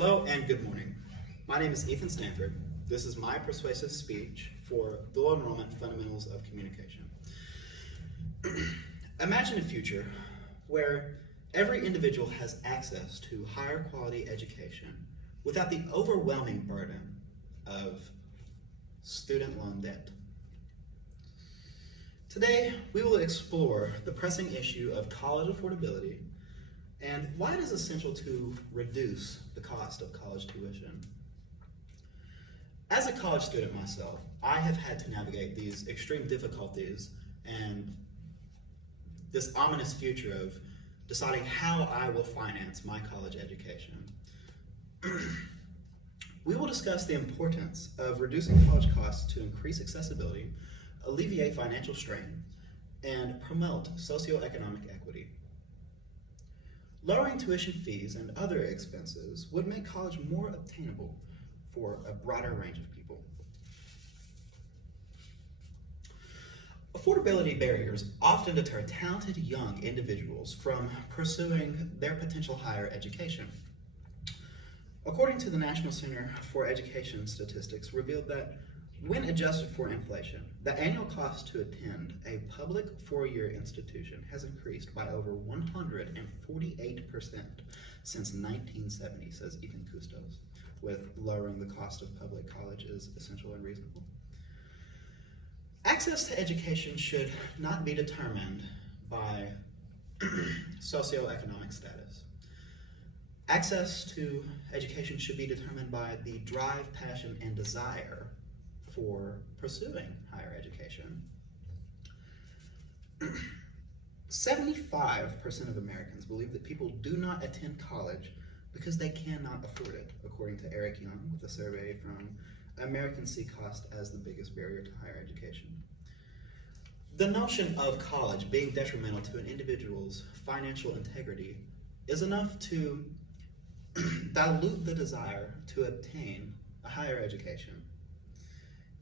Hello and good morning. My name is Ethan Stanford. This is my persuasive speech for dual enrollment fundamentals of communication. Imagine a future where every individual has access to higher quality education without the overwhelming burden of student loan debt. Today, we will explore the pressing issue of college affordability and why it is essential to reduce the cost of college tuition. As a college student myself, I have had to navigate these extreme difficulties and this ominous future of deciding how I will finance my college education. We will discuss the importance of reducing college costs to increase accessibility, alleviate financial strain, and promote socioeconomic equity. Lowering tuition fees and other expenses would make college more obtainable for a broader range of people. Affordability barriers often deter talented young individuals from pursuing their potential higher education. According to the National Center for Education Statistics, revealed that when adjusted for inflation, the annual cost to attend a public four-year institution has increased by over 148% since 1970, says Ethan Kustos, with lowering the cost of public college is essential and reasonable. Access to education should not be determined by socioeconomic status. Access to education should be determined by the drive, passion, and desire for pursuing higher education. 75% of Americans believe that people do not attend college because they cannot afford it, according to Eric Young with a survey from Americans see cost as the biggest barrier to higher education. The notion of college being detrimental to an individual's financial integrity is enough to dilute the desire to obtain a higher education.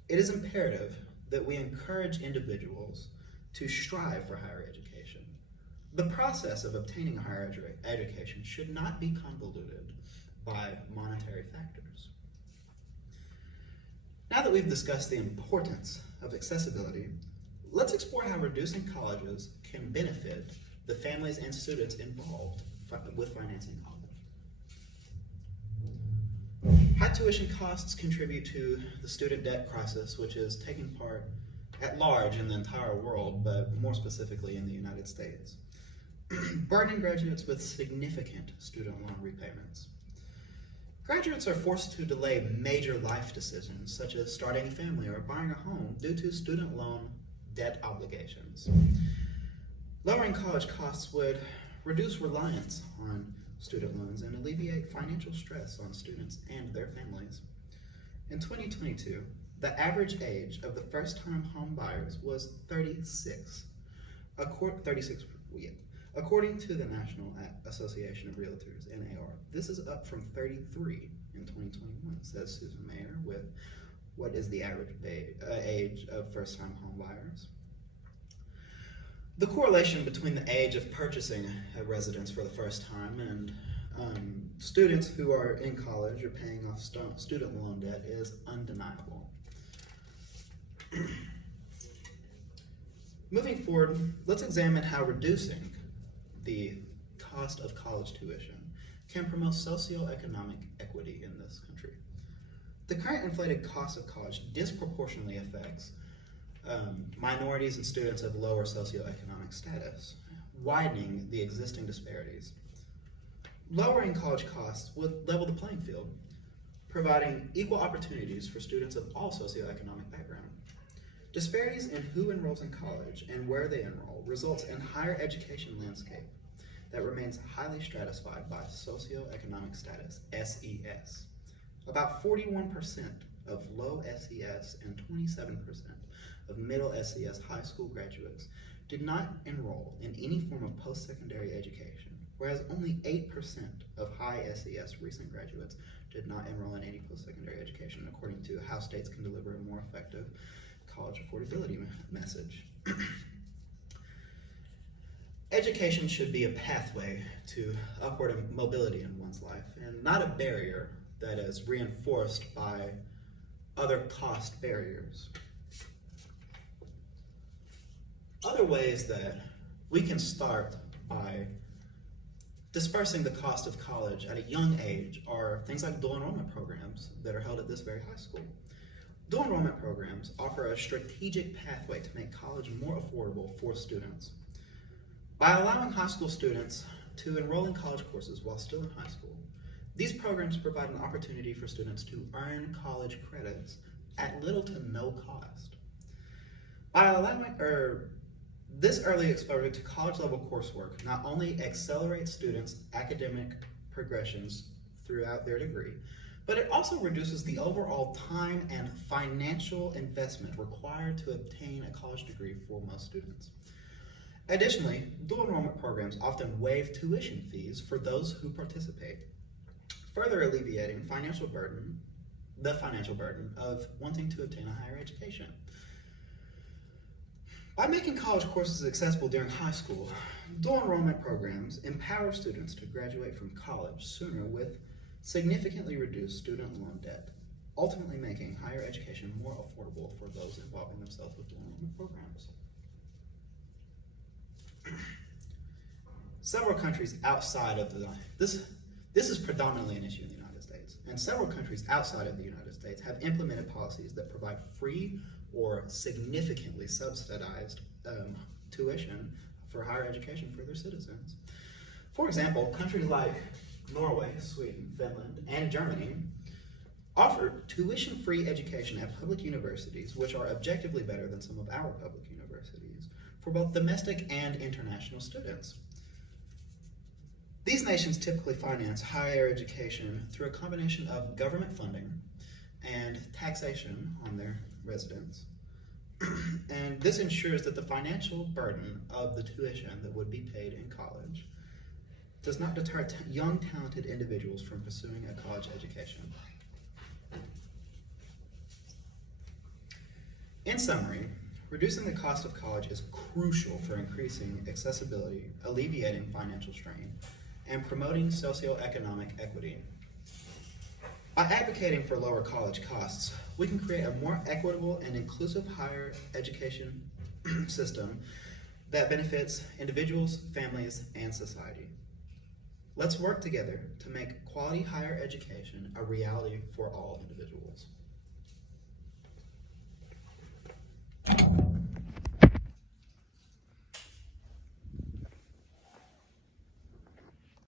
It is imperative that we encourage individuals to strive for higher education. The process of obtaining a higher education should not be convoluted by monetary factors. Now that we've discussed the importance of accessibility, let's explore how reducing colleges can benefit the families and students involved with financing college. High tuition costs contribute to the student debt crisis, which is taking part at large in the entire world, but more specifically in the United States, burdening graduates with significant student loan repayments. Graduates are forced to delay major life decisions, such as starting a family or buying a home, due to student loan debt obligations. Lowering college costs would reduce reliance on student loans and alleviate financial stress on students and their families. In 2022, the average age of the first-time home buyers was 36. According to the National Association of Realtors, NAR, this is up from 33 in 2021, says Susan Mayer with what is the average age of first-time home buyers. The correlation between the age of purchasing a residence for the first time and students who are in college or paying off student loan debt is undeniable. Moving forward, let's examine how reducing the cost of college tuition can promote socioeconomic equity in this country. The current inflated cost of college disproportionately affects minorities and students of lower socioeconomic status, widening the existing disparities. Lowering college costs would level the playing field, providing equal opportunities for students of all socioeconomic backgrounds. Disparities in who enrolls in college and where they enroll results in higher education landscape that remains highly stratified by socioeconomic status, SES. About 41% of low SES and 27% of middle SES high school graduates did not enroll in any form of post-secondary education, whereas only 8% of high SES recent graduates did not enroll in any post-secondary education, according to How States Can Deliver a More Effective College Affordability Message. Education should be a pathway to upward mobility in one's life, and not a barrier that is reinforced by other cost barriers. Other ways that we can start by dispersing the cost of college at a young age are things like dual enrollment programs that are held at this very high school. Dual enrollment programs offer a strategic pathway to make college more affordable for students. By allowing high school students to enroll in college courses while still in high school, these programs provide an opportunity for students to earn college credits at little to no cost. By allowing this early exposure to college-level coursework not only accelerates students' academic progressions throughout their degree, but it also reduces the overall time and financial investment required to obtain a college degree for most students. Additionally, dual enrollment programs often waive tuition fees for those who participate, further alleviating the financial burden of wanting to obtain a higher education. By making college courses accessible during high school, dual enrollment programs empower students to graduate from college sooner with significantly reduced student loan debt, ultimately making higher education more affordable for those involving themselves with dual enrollment programs. Several countries outside of this is predominantly an issue in the United States, and several countries outside of the United States have implemented policies that provide free or significantly subsidized tuition for higher education for their citizens. For example, countries like Norway, Sweden, Finland, and Germany offer tuition-free education at public universities, which are objectively better than some of our public universities, for both domestic and international students. These nations typically finance higher education through a combination of government funding and taxation on their residents. And this ensures that the financial burden of the tuition that would be paid in college does not deter young, talented individuals from pursuing a college education. In summary, reducing the cost of college is crucial for increasing accessibility, alleviating financial strain, and promoting socioeconomic equity. By advocating for lower college costs, we can create a more equitable and inclusive higher education system that benefits individuals, families, and society. Let's work together to make quality higher education a reality for all individuals.